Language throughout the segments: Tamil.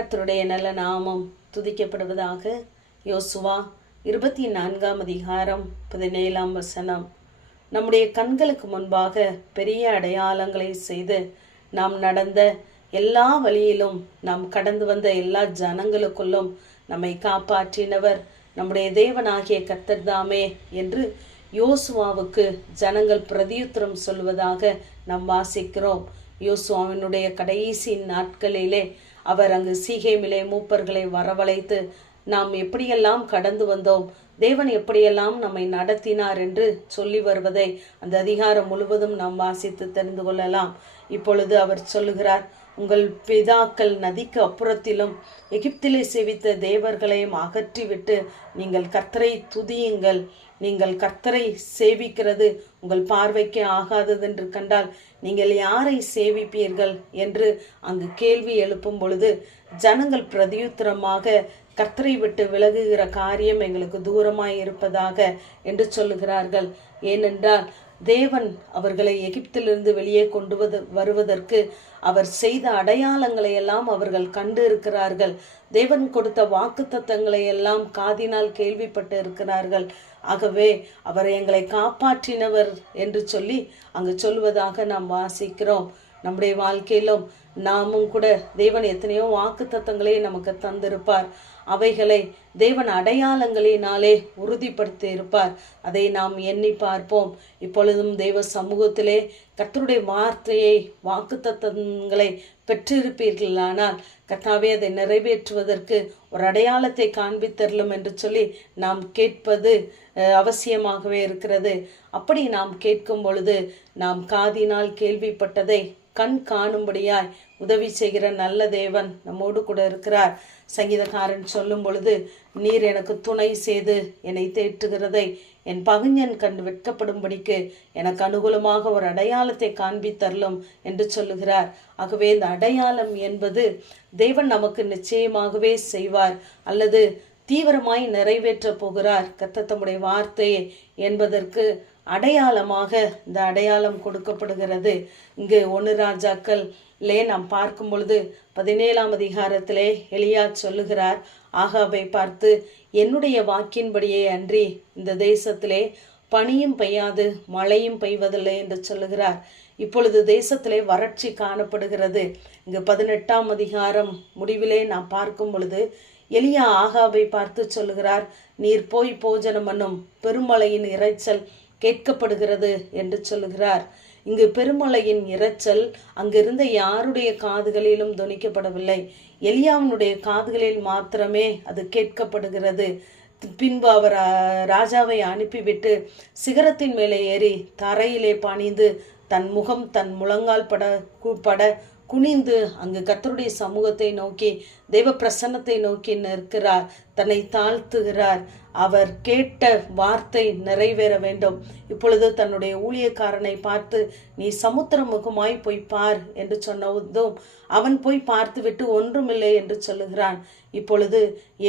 கர்த்தருடைய நல்ல நாமம் துதிக்கப்படுவதாக. யோசுவா 24ஆம் அதிகாரம் 17ஆம் வசனம். நம்முடைய கண்களுக்கு முன்பாக பெரிய அடையாளங்களை செய்து நாம் நடந்த எல்லா வழியிலும் நாம் கடந்து வந்த எல்லா ஜனங்களுக்குள்ளும் நம்மை காப்பாற்றினவர் நம்முடைய தேவனாகிய கர்த்தர் தாமே என்று யோசுவாவுக்கு ஜனங்கள் பிரதியுத்தரம் சொல்வதாக நாம் வாசிக்கிறோம். யோசுவாவினுடைய கடைசி நாட்களிலே அவர் அங்கு சீகேமிலே மூப்பர்களை வரவழைத்து நாம் எப்படியெல்லாம் கடந்து வந்தோம், தேவன் எப்படியெல்லாம் நம்மை நடத்தினார் என்று சொல்லி வருவதை அந்த அதிகாரம் முழுவதும் நாம் வாசித்து தெரிந்து கொள்ளலாம். இப்பொழுது அவர் சொல்லுகிறார், உங்கள் பிதாக்கள் நதிக்கு அப்புறத்திலும் எகிப்திலே சேவித்த தேவர்களையும் அகற்றிவிட்டு நீங்கள் கர்த்தரை துதியுங்கள். நீங்கள் கர்த்தரை சேவிக்கிறது உங்கள் பார்வைக்கு ஆகாதது என்று கண்டால் நீங்கள் யாரை சேவிப்பீர்கள் என்று அங்கு கேள்வி எழுப்பும் பொழுது ஜனங்கள் பிரதியுத்தரமாக கர்த்தரை விட்டு விலகுகிற காரியம் எங்களுக்கு தூரமாய் இருப்பதாக என்று சொல்லுகிறார்கள். ஏனென்றால் தேவன் அவர்களை எகிப்திலிருந்து வெளியே கொண்டு வருவதற்கு அவர் செய்த அடையாளங்களை எல்லாம் அவர்கள் கண்டு இருக்கிறார்கள். தேவன் கொடுத்த வாக்குத்தத்தங்களை எல்லாம் காதினால் கேள்விப்பட்டு இருக்கிறார்கள். ஆகவே அவர் எங்களை காப்பாற்றினவர் என்று சொல்லி அங்கு சொல்வதாக நாம் வாசிக்கிறோம். நம்முடைய வாழ்க்கையிலும் நாமும் கூட தேவன் எத்தனையோ வாக்குத்தத்தங்களை நமக்கு தந்திருப்பார். அவைகளை தேவன் அடையாளங்களினாலே உறுதிப்படுத்தி இருப்பார். அதை நாம் எண்ணி பார்ப்போம். இப்பொழுதும் தேவ சமூகத்திலே கர்த்தருடைய வார்த்தையை வாக்குத்தத்தங்களை பெற்றிருப்பீர்களானால் கர்த்தாவே அதை நிறைவேற்றுவதற்கு ஒரு அடையாளத்தை காண்பித்தரலும் என்று சொல்லி நாம் கேட்பது அவசியமாகவே இருக்கிறது. அப்படி நாம் கேட்கும் பொழுது நாம் காதினால் கேள்விப்பட்டதை கண் காணும்படியாய் உதவி செய்கிற நல்ல தேவன் நம்மோடு கூட இருக்கிறார். சங்கீதக்காரன் சொல்லும் பொழுது, நீர் எனக்கு துணை செய்து என்னை தேற்றுகிறதை என் பகைஞன் கண்டு வெட்கப்படும்படிக்கு எனக்கு அனுகூலமாக ஒரு அடையாளத்தை காண்பித்தரலும் என்று சொல்லுகிறார். ஆகவே இந்த அடையாளம் என்பது தேவன் நமக்கு நிச்சயமாகவே செய்வார் அல்லது தீவிரமாய் நிறைவேற்ற போகிறார் கர்த்தர் தம்முடைய வார்த்தையை என்பதற்கு அடையாளமாக இந்த அடையாளம் கொடுக்கப்படுகிறது. இங்கு 1 ராஜாக்கள்லே நாம் பார்க்கும் பொழுது 17ஆம் அதிகாரத்திலே எலியா சொல்லுகிறார், ஆகாபை பார்த்து, என்னுடைய வாக்கின்படியே அன்றி இந்த தேசத்திலே பனியும் பெய்யாது மழையும் பெய்வதில்லை என்று சொல்லுகிறார். இப்பொழுது தேசத்திலே வறட்சி காணப்படுகிறது. இங்கு 18ஆம் அதிகாரம் முடிவிலே நாம் பார்க்கும் பொழுது எலியா ஆகாபை பார்த்து சொல்லுகிறார், நீர் போய் போஜனம் பண்ணும், பெருமழையின் இரைச்சல் கேட்கப்படுகிறது என்று சொல்லுகிறார். இங்கு பெருமழையின் இரைச்சல் அங்கிருந்த யாருடைய காதுகளிலும் தொனிக்கப்படவில்லை, எலியாவினுடைய காதுகளில் மாத்திரமே அது கேட்கப்படுகிறது. பின்பு அவர் ராஜாவை அனுப்பிவிட்டு சிகரத்தின் மேலே ஏறி தரையிலே பணிந்து தன் முகம் தன் முழங்கால் பட குனிந்து அங்கு கர்த்தருடைய சமூகத்தை நோக்கி தேவ பிரசன்னத்தை நோக்கி நிற்கிறார், தன்னை தாழ்த்துகிறார். அவர் கேட்ட வார்த்தை நிறைவேற வேண்டும். இப்பொழுது தன்னுடைய ஊழியக்காரனை பார்த்து, நீ சமுத்திர முகமாய் போய் பார் என்று சொன்னதும் அவன் போய் பார்த்துவிட்டு ஒன்றுமில்லை என்று சொல்லுகிறான். இப்பொழுது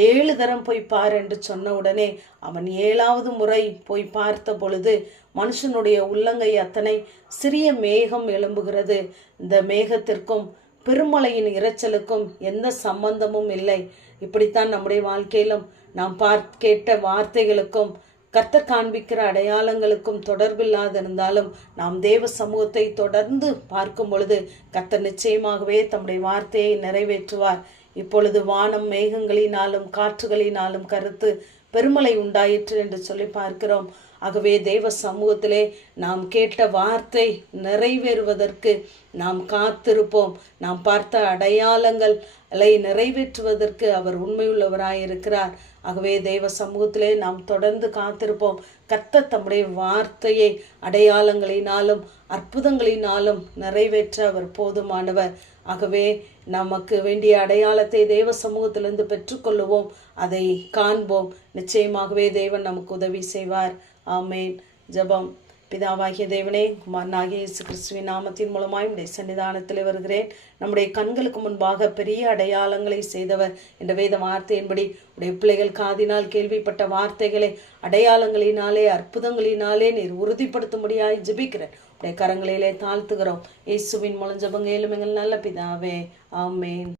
7 தரம் போய் பார் என்று சொன்ன உடனே அவன் 7வது முறை போய் பார்த்த பொழுது மனுஷனுடைய உள்ளங்கை அத்தனை சிறிய மேகம் எழும்புகிறது. இந்த மேகத்திற்கும் பெருமழையின் இரைச்சலுக்கும் எந்த சம்பந்தமும் இல்லை. இப்படித்தான் நம்முடைய வாழ்க்கையிலும் நாம் கேட்ட வார்த்தைகளுக்கும் கர்த்தர் காண்பிக்கிற அடையாளங்களுக்கும் தொடர்பில்லாதிருந்தாலும் நாம் தேவ சமூகத்தை தொடர்ந்து பார்க்கும் பொழுது கர்த்தர் நிச்சயமாகவே தம்முடைய வார்த்தையை நிறைவேற்றுவார். இப்பொழுது வானம் மேகங்களினாலும் காற்றுகளினாலும் கருத்து பெருமழை உண்டாயிற்று என்று சொல்லி பார்க்கிறோம். ஆகவே தேவ சமூகத்திலே நாம் கேட்ட வார்த்தை நிறைவேறுவதற்கு நாம் காத்திருப்போம். நாம் பார்த்த அடையாளங்களை நிறைவேற்றுவதற்கு அவர் உண்மையுள்ளவராயிருக்கிறார். ஆகவே தேவ சமூகத்திலே நாம் தொடர்ந்து காத்திருப்போம். கர்த்தர் தம்முடைய வார்த்தையை அடையாளங்களினாலும் அற்புதங்களினாலும் நிறைவேற்ற அவர் போதுமானவர். ஆகவே நமக்கு வேண்டிய அடையாளத்தை தேவ சமூகத்திலிருந்து பெற்றுக்கொள்ளுவோம், அதை காண்போம். நிச்சயமாகவே தேவன் நமக்கு உதவி செய்வார். ஆமேன். ஜெபம். பிதாவாகிய தேவனே, குமாரனாகிய இயேசு கிறிஸ்துவின் நாமத்தின் மூலமாய் உடைய சன்னிதானத்தில் வருகிறேன். நம்முடைய கண்களுக்கு முன்பாக பெரிய அடையாளங்களை செய்தவர் என்ற வேத வார்த்தையின்படி உடைய பிள்ளைகள் காதினால் கேள்விப்பட்ட வார்த்தைகளை அடையாளங்களினாலே அற்புதங்களினாலே நீர் உறுதிப்படுத்தும்படியாய் ஜெபிக்கிறேன். உடைய கரங்களிலே தாழ்த்துகிறோம். இயேசுவின் மூலம் ஜெபங்க ஏழும் எங்கள் நல்ல பிதாவே. ஆமேன்.